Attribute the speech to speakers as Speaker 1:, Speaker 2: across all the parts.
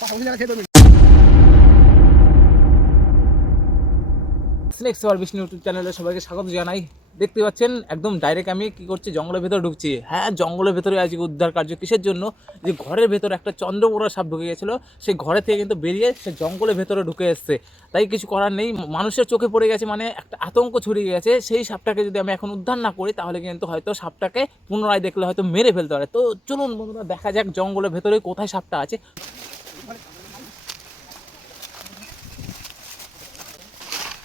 Speaker 1: ভয়
Speaker 2: স্নেক্স আর বিষ্ণু ইউটিউব চ্যানেলে সবাইকে স্বাগত জানাই। দেখতে পাচ্ছেন, একদম ডাইরেক্ট আমি কি করছি, জঙ্গলের ভেতরে ঢুকছি। হ্যাঁ জঙ্গলের ভেতরে আজকে উদ্ধার কার্য কিসের জন্য? যে ঘরের ভেতরে একটা চন্দ্রবোড়া সাপ ঢুকে গেছিল, সেই ঘরে থেকে কিন্তু বেরিয়ে সে জঙ্গলের ভেতরে ঢুকে এসছে। তাই কিছু করার নেই, মানুষের চোখে পড়ে গেছে মানে একটা আতঙ্ক ছড়িয়ে গেছে। সেই সাপটাকে যদি আমি এখন উদ্ধার না করি, তাহলে কিন্তু হয়তো সাপটাকে পুনরায় দেখলে হয়তো মেরে ফেলতে পারে। তো চলুন বন্ধুরা, দেখা যাক জঙ্গলের ভেতরে কোথায় সাপটা আছে।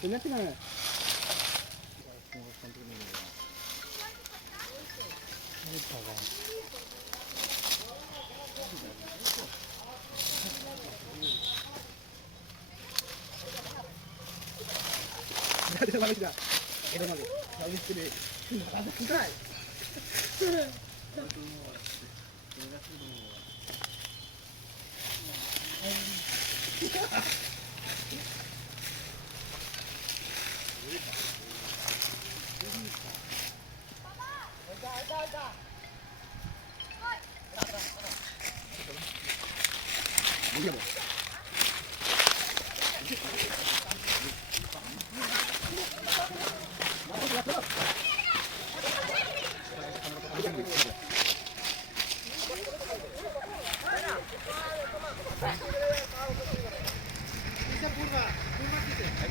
Speaker 1: చిన్న చిన్న
Speaker 2: Ha ha ha.
Speaker 1: কেলা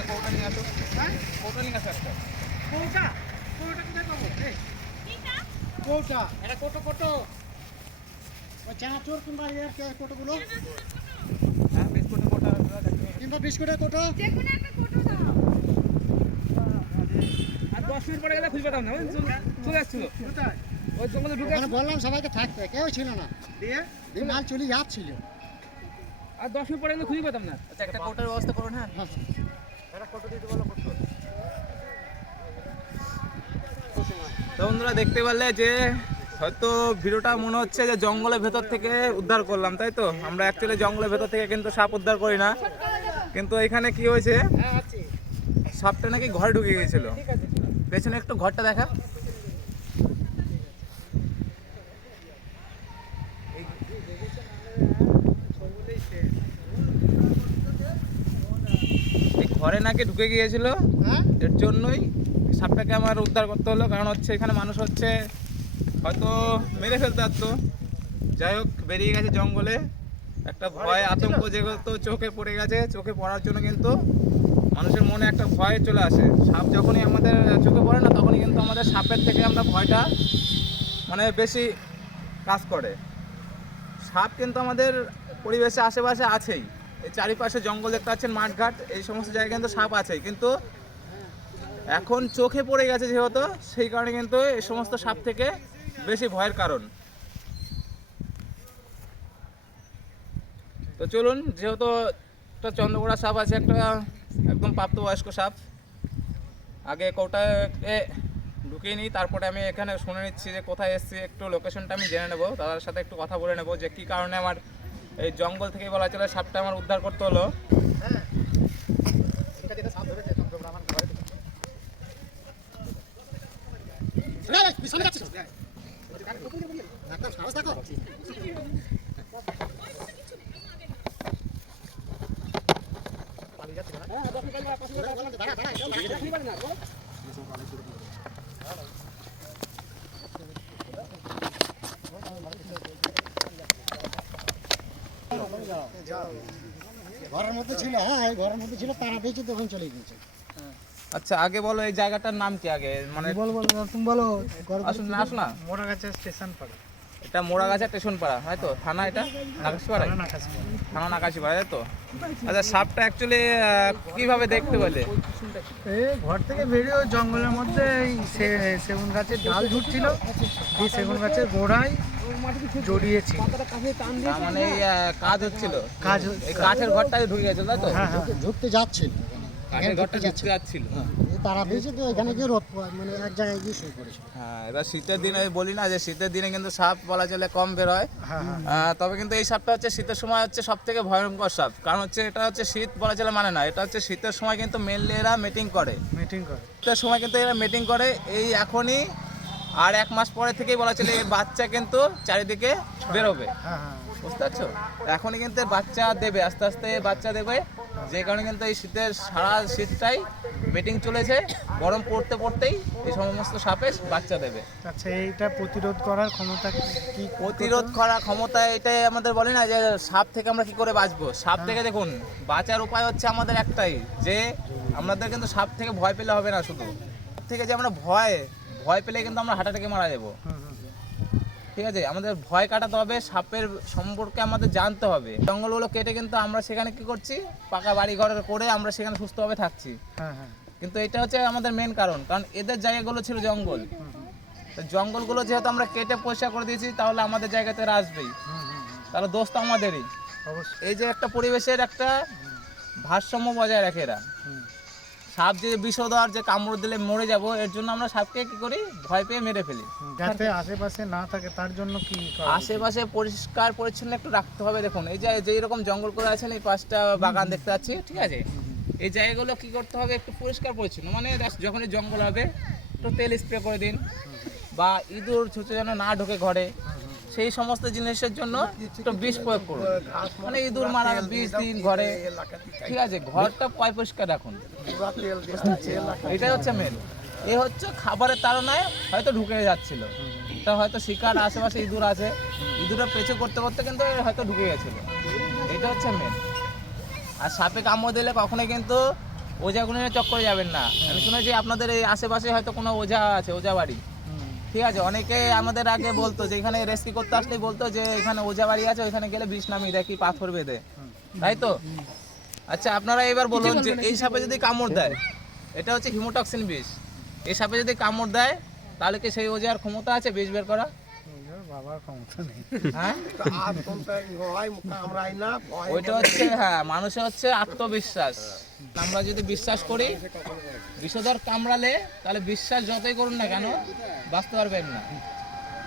Speaker 1: তুই আসবি কেন তুই যাচ্ছি কেন কোনটা কোনটা কোথায় পাবো কোনটা এটা কোটো কোটো। ওই চানাচুর কিংবা এর কে- কোটোগুলো? কিংবা বিস্কুটের কোটো?
Speaker 2: আর দশ মিনিট পরে গেলে খুঁজে পেতাম না চলে আসছিল।
Speaker 1: কোথায়?
Speaker 2: ওই জঙ্গলে ঢুকে
Speaker 1: ওখানে বললাম সবাইকে থাকতে কেউ ছিল না।
Speaker 2: দিয়ে?
Speaker 1: দিয়ে মাল চলে যাচ্ছিল।
Speaker 2: আর দশ মিনিট পরে গেলে খুঁজে পেতাম না। আচ্ছা একটা কোটার ব্যবস্থা করুন হ্যাঁ।
Speaker 1: হ্যাঁ।
Speaker 2: তো বন্ধুরা দেখতে পারলে যে হয়তো ভিডিওটা মনে হচ্ছে যে জঙ্গলের ভেতর থেকে উদ্ধার করলাম তাই তো? আমরা অ্যাকচুয়ালি জঙ্গলের ভেতর থেকে কিন্তু সাপ উদ্ধার করি না। কিন্তু এখানে কি হয়েছে? সাপটা নাকি ঘরে ঢুকে গিয়েছিল। পেছনে একটু ঘরটা দেখা। এই ঘরে নাকি ঢুকে গিয়েছিল।
Speaker 1: হ্যাঁ?
Speaker 2: এর জন্যই সাপটাকে আমার উদ্ধার করতে হলো কারণ হচ্ছে এখানে মানুষ হচ্ছে হয়তো মেরে ফেলতে পারতো। যাই হোক বেরিয়ে গেছে জঙ্গলে। একটা ভয় আতঙ্ক যেহেতু চোখে পড়ে গেছে চোখে পড়ার জন্য কিন্তু মানুষের মনে একটা ভয় চলে আসে। সাপ যখনই আমাদের চোখে পড়ে না তখনই কিন্তু আমাদের সাপের থেকে আমরা ভয়টা মানে বেশি কাজ করে। সাপ কিন্তু আমাদের পরিবেশে আশেপাশে আছেই। এই চারিপাশে জঙ্গল দেখতে পাচ্ছেন মাঠঘাট এই সমস্ত জায়গায় কিন্তু সাপ আছেই। কিন্তু এখন চোখে পড়ে গেছে যেহেতু, সেই কারণে কিন্তু এই সমস্ত সাপ থেকে বেশি ভয়ের কারণ। তো চলুন, যেহেতু একটা চন্দ্রকোড়া সাপ আছে, একটা একদম প্রাপ্তবয়স্ক সাপ, আগে কোটায় ঢুকিয়ে নিই, তারপরে আমি এখানে শুনে নিচ্ছি যে কোথায় এসেছি, একটু লোকেশনটা আমি জেনে নেব, দাদার সাথে একটু কথা বলে নেব যে কী কারণে আমার এই জঙ্গল থেকে বলা চলে সাপটা আমার উদ্ধার করতে হলো
Speaker 1: এটা যেটা সাপ ধরেছে চন্দ্রপুর আমার ঘরে ঢুকেছে। এই, এই, পিছনে যাচ্ছিস তো? একদম সাহস দেখো দাঁড়া, দাঁড়া, দাঁড়া। ঘরের মধ্যে ছিল হ্যাঁ ঘরের মধ্যে ছিল তারা দিয়েছে তখন চলে গিয়েছে।
Speaker 2: আচ্ছা আগে বলো এই জায়গাটার নাম কি আগে? মানে
Speaker 1: বল বল তুমি বলো
Speaker 2: আসুন না আসুন না।
Speaker 1: মোটা গাছের স্টেশন পাড়া।
Speaker 2: এটা মোড়াগাছা স্টেশন পাড়া হয়তো থানা এটা? নাকাশিপাড়া থানা নাকাশিপাড়া তাই তো? আচ্ছা সাপটা অ্যাকচুয়ালি কীভাবে দেখতে পেলে?
Speaker 1: এই ঘর থেকে বেরিয়ে ওই জঙ্গলের মধ্যে এই সে- সেগুন গাছের ডাল ঝুটছিল এই সেগুন গাছের গোড়ায় জড়িয়েছিল।
Speaker 2: তার মানে কাজ হচ্ছিল।
Speaker 1: কাজ
Speaker 2: এই কাঠের ঘরটায় ঢুকে গেছিল তাই তো?
Speaker 1: হ্যাঁ হ্যাঁ।
Speaker 3: ঢুকতে যাচ্ছিল। তারা পেয়েছে তো এখানে গিয়ে রোদ মানে এক জায়গায় গিয়ে শুয়ে পড়েছিল
Speaker 2: হ্যাঁ এবার শীতের দিনে আমি বলি না যে শীতের দিনে কিন্তু সাপ বলা চলে কম বের হয়
Speaker 1: হ্যাঁ। হ্যাঁ
Speaker 2: তবে কিন্তু এই সাপটা হচ্ছে শীতের সময় হচ্ছে সব থেকে ভয়ঙ্কর সাপ। কারণ হচ্ছে এটা হচ্ছে শীত বলা চলে মানে না এটা হচ্ছে শীতের সময় কিন্তু মেনলি এরা মিটিং করে।
Speaker 1: মিটিং করে।
Speaker 2: শীতের সময় কিন্তু এরা মিটিং করে এই এখনই আর এক মাস পরে থেকেই বলা চলে এই বাচ্চা কিন্তু চারিদিকে বেরোবে।
Speaker 1: হ্যাঁ হ্যাঁ।
Speaker 2: বুঝতে পারছ? এখনই কিন্তু বাচ্চা দেবে আস্তে আস্তে বাচ্চা দেবে। যে কারণে কিন্তু এই শীতের সারা শীতটাই মিটিং চলেছে। গরম পড়তে পড়তেই এই সমস্ত সাপে বাচ্চা দেবে।
Speaker 1: আচ্ছা এইটা প্রতিরোধ করার ক্ষমতা কি
Speaker 2: প্রতিরোধ করার ক্ষমতা এটাই আমাদের বলে না যে সাপ থেকে আমরা কি করে বাঁচবো? সাপ থেকে দেখুন বাঁচার উপায় হচ্ছে আমাদের একটাই যে আমাদের কিন্তু সাপ থেকে ভয় পেলে হবে না শুধু। থেকে যে আমরা ভয় ভয় পেলে কিন্তু আমরা হার্ট অ্যাটাকে মারা যাব। ঠিক আছে? আমাদের ভয় কাটাতে হবে সাপের সম্পর্কে আমাদের জানতে হবে। জঙ্গলগুলো কেটে কিন্তু আমরা সেখানে কি করছি? পাকা বাড়ি ঘর করে আমরা সেখানে সুস্থভাবে থাকছি।
Speaker 1: হ্যাঁ হ্যাঁ।
Speaker 2: কিন্তু এটা হচ্ছে আমাদের মেন কারণ। কারণ এদের জায়গাগুলো ছিল জঙ্গল। জঙ্গলগুলো যেহেতু আমরা কেটে পরিষ্কার করে দিয়েছি তাহলে আমাদের জায়গাতে আসবেই। তাহলে দোষ তো আমাদেরই। এই যে একটা পরিবেশের একটা ভারসাম্য বজায় রাখে এরা। সাপ যে বিষধর যে কামড় দিলে মরে যাব এর জন্য আমরা সাপকে কি করি? ভয় পেয়ে মেরে ফেলি।
Speaker 1: যাতে আশেপাশে না থাকে তার জন্য কি
Speaker 2: আশেপাশে পরিষ্কার পরিচ্ছন্ন একটু রাখতে হবে। দেখুন এই যে যেই রকম জঙ্গল করে আছেন এই পাঁচটা বাগান দেখতে পাচ্ছি ঠিক আছে? এই জায়গাগুলো কি করতে হবে? একটু পরিষ্কার পরিচ্ছন্ন মানে যখনই জঙ্গল হবে একটু তেল স্প্রে করে দিন বা ইঁদুর ছুটে যেন না ঢোকে ঘরে। সেই সমস্ত জিনিসের জন্য একটু বিষ প্রয়োগ করুন। মানে ইঁদুর মারা বিষ দিন, ঘরে। ঠিক আছে, ঘরটা পয় পরিষ্কার রাখুন। এটাই হচ্ছে মেন এ হচ্ছে খাবারের তাড়নায় হয়তো ঢুকে যাচ্ছিল। এটা হয়তো শিকার আশেপাশে ইঁদুর আছে। ইঁদুরের পেছু করতে করতে কিন্তু হয়তো ঢুকে গেছিল। এটা হচ্ছে মেন আর সাপে কামড় দিলে কখনোই কিন্তু ওঝাগুলো চক্করে যাবেন না। আমি শুনেছি আপনাদের এই আশেপাশে হয়তো কোনো ওঝা আছে, ওঝা বাড়ি। ঠিক আছে অনেকে আমাদের আগে বলতো যে এখানে রেস্কি করতে আসলেই বলতো যে এখানে ওজা বাড়ি আছে ওইখানে গেলে বিষ নামিয়ে দেখি কি পাথর বেঁধে। তাই তো? আচ্ছা আপনারা এবার বলুন যে এই সাপে যদি কামড় দেয় এটা হচ্ছে হিমোটক্সিন বিষ। এই সাপে যদি কামড় দেয় তাহলে কি সেই ওজার ক্ষমতা আছে বিষ বের করা
Speaker 1: বাবার ক্ষমতা নেই।
Speaker 2: হ্যাঁ? ওইটা হচ্ছে হ্যাঁ মানুষের হচ্ছে আত্মবিশ্বাস। আমরা যদি বিশ্বাস করি বিষধর কামড়ালে তাহলে বিশ্বাস যতই করুন না কেন বাঁচতে পারবেন না।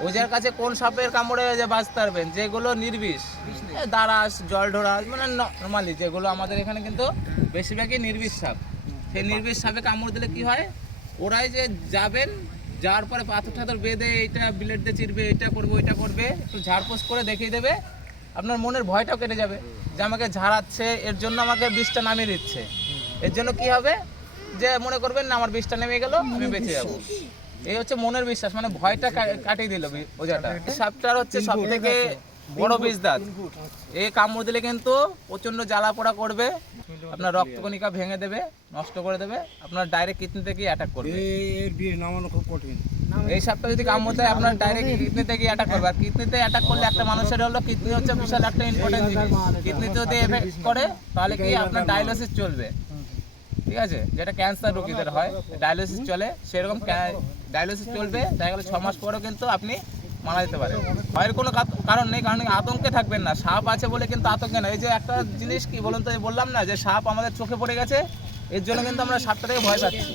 Speaker 2: ওজার কাছে কোন সাপের কামড়ে যে বাঁচতে পারবেন যেগুলো নির্বিষ এ, দারাস জল ঢোড়াস মানে নর্মালি যেগুলো আমাদের এখানে কিন্তু বেশিরভাগই নির্বিষ সাপ। সেই নির্বিষ সাপে কামড় দিলে কি হয়? ওরাই যে যাবেন যাওয়ার পরে পাথর ঠাথর বেঁধে এইটা বিলেট দিয়ে চিরবে এটা করবে ওইটা করবে একটু ঝাড়পোষ করে দেখিয়ে দেবে আপনার মনের ভয়টাও কেটে যাবে যে আমাকে ঝাড়াচ্ছে এর জন্য আমাকে বিষটা নামিয়ে দিচ্ছে। এর জন্য কি হবে? যে মনে করবেন না আমার বিষটা নেমে গেল আমি বেঁচে যাব। এই হচ্ছে মনের বিশ্বাস মানে ভয়টা কাটিয়ে দিল ওজাটা সাপটার হচ্ছে সব থেকে বড় বিষ দাঁত এই কামড় দিলে কিন্তু প্রচণ্ড জ্বালা পোড়া করবে। আপনার রক্তকণিকা ভেঙে দেবে নষ্ট করে দেবে আপনার ডাইরেক্ট কিডনি থেকে অ্যাটাক করবে।
Speaker 3: এর বিয়ে নামানো খুব কঠিন।
Speaker 2: এই সাপটা যদি কামড় দেয় আপনার ডাইরেক্ট কিডনি থেকে অ্যাটাক করবে। আর কিডনিতে অ্যাটাক করলে একটা মানুষের হলো কিডনি হচ্ছে বিশাল একটা ইম্পর্টেন্ট জিনিস। কিডনিতে যদি এফেক্ট করে তাহলে কি আপনার ডায়ালিসিস চলবে? ঠিক আছে? যেটা ক্যান্সার রোগীদের হয় ডায়ালিসিস চলে সেরকম ডায়ালিসিস চলবে। দেখা গেলে ছ মাস পরেও কিন্তু আপনি মারা যেতে পারে। ভয়ের কোনো কারণ নেই কারণ আতঙ্কে থাকবেন না। সাপ আছে বলে কিন্তু আতঙ্কে না এই যে একটা জিনিস কি বলুন তো বললাম না যে সাপ আমাদের চোখে পড়ে গেছে এর জন্য কিন্তু আমরা সাপটা থেকে ভয় পাচ্ছি।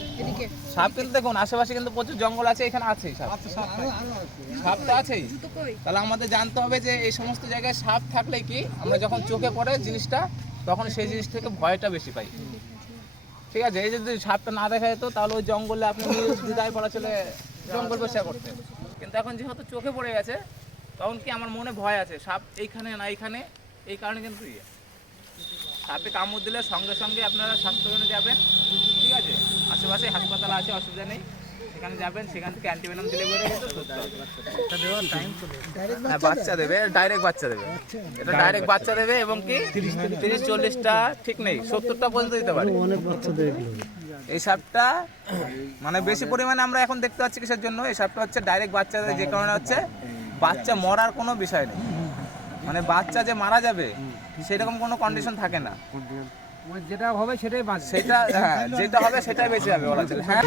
Speaker 2: সাপ কিন্তু দেখুন আশেপাশে কিন্তু প্রচুর জঙ্গল আছে এখানে আছেই সাপ। সাপ তো আছেই। তাহলে আমাদের জানতে হবে যে এই সমস্ত জায়গায় সাপ থাকলে কি আমরা যখন চোখে পড়ে জিনিসটা তখন সেই জিনিস থেকে ভয়টা বেশি পাই। ঠিক আছে এই যদি সাপটা না দেখা যেত তাহলে ওই জঙ্গলে আপনি দিদায় পড়া চলে জঙ্গল বসে করতেন। কিন্তু এখন যেহেতু চোখে পড়ে গেছে তখন কি আমার মনে ভয় আছে? সাপ এইখানে না এইখানে? এই কারণে কিন্তু ইয়ে। সাপে কামড় দিলে সঙ্গে সঙ্গে আপনারা স্বাস্থ্যকেন্দ্রে যাবেন। ঠিক আছে? আশেপাশে হাসপাতাল আছে অসুবিধা নেই। সেখানে যাবেন সেখান থেকে অ্যান্টিভেনম দিলে। হ্যাঁ বাচ্চা দেবে ডাইরেক্ট বাচ্চা দেবে। এটা ডাইরেক্ট বাচ্চা দেবে এবং কি? তিরিশ চল্লিশটা ঠিক নেই সত্তরটা পর্যন্ত দিতে পারে। এই সাপটা মানে বেশি পরিমাণে আমরা এখন দেখতে পাচ্ছি কিসের জন্য? এই সাপটা হচ্ছে ডাইরেক্ট বাচ্চা দেয় যে কারণে হচ্ছে বাচ্চা মরার কোনো বিষয় নেই। মানে বাচ্চা যে মারা যাবে সেরকম কোনো কন্ডিশন থাকে না।
Speaker 4: যেটা হবে সেটাই বাঁচবে।
Speaker 2: সেটা হ্যাঁ যেটা হবে সেটাই বেঁচে যাবে বলা চলে হ্যাঁ।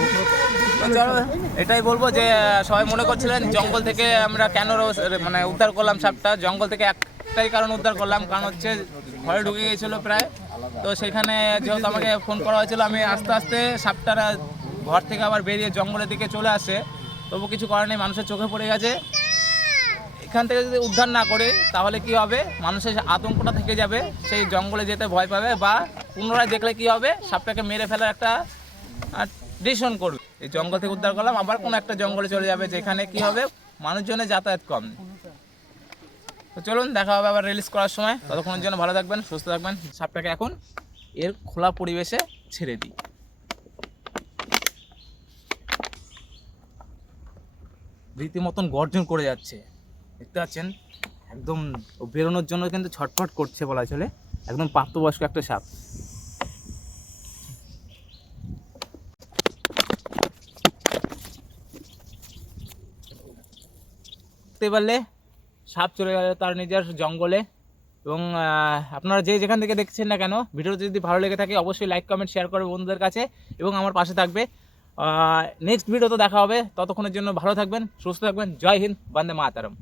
Speaker 2: চলো এটাই বলব যে সবাই মনে করছিলেন জঙ্গল থেকে আমরা কেন মানে উদ্ধার করলাম সাপটা? জঙ্গল থেকে একটাই কারণ উদ্ধার করলাম কারণ হচ্ছে ঘরে ঢুকে গিয়েছিল প্রায়। তো সেখানে যেহেতু আমাকে ফোন করা হয়েছিল, আমি আস্তে আস্তে সাপটারা ঘর থেকে আবার বেরিয়ে জঙ্গলের দিকে চলে আসে। তবু কিছু করার নেই, মানুষের চোখে পড়ে গেছে। এখান থেকে যদি উদ্ধার না করে, তাহলে কি হবে? মানুষের আতঙ্কটা থেকে যাবে, সেই জঙ্গলে যেতে ভয় পাবে বা পুনরায় দেখলে কি হবে? সাপটাকে মেরে ফেলার একটা ডিসিশন করবে। এই জঙ্গল থেকে উদ্ধার করলাম, আবার কোনো একটা জঙ্গলে চলে যাবে, যেখানে কি হবে? মানুষজনের যাতায়াত কম। তো চলুন, দেখা হবে আবার রিলিজ করার সময়। ততক্ষণের জন্য ভালো থাকবেন, সুস্থ থাকবেন। সাপটাকে এখন এর খোলা পরিবেশে ছেড়ে দিই। রীতিমতন গর্জন করে যাচ্ছে। দেখতে পাচ্ছেন? একদম বেরোনোর জন্য কিন্তু ছটফট করছে বলা চলে। একদম প্রাপ্তবয়স্ক একটা সাপ। দেখতে পারলে সাপ চলে গেল তার নিজের জঙ্গলে। এবং আপনারা যে যেখান থেকে দেখছেন না কেন, ভিডিওটি যদি ভালো লেগে থাকে, অবশ্যই লাইক কমেন্ট শেয়ার করবে বন্ধুদের কাছে এবং আমার পাশে থাকবে। নেক্সট ভিডিও তো দেখা হবে। ততক্ষণের জন্য ভালো থাকবেন, সুস্থ থাকবেন। জয় হিন্দ, বন্দে মাতারম।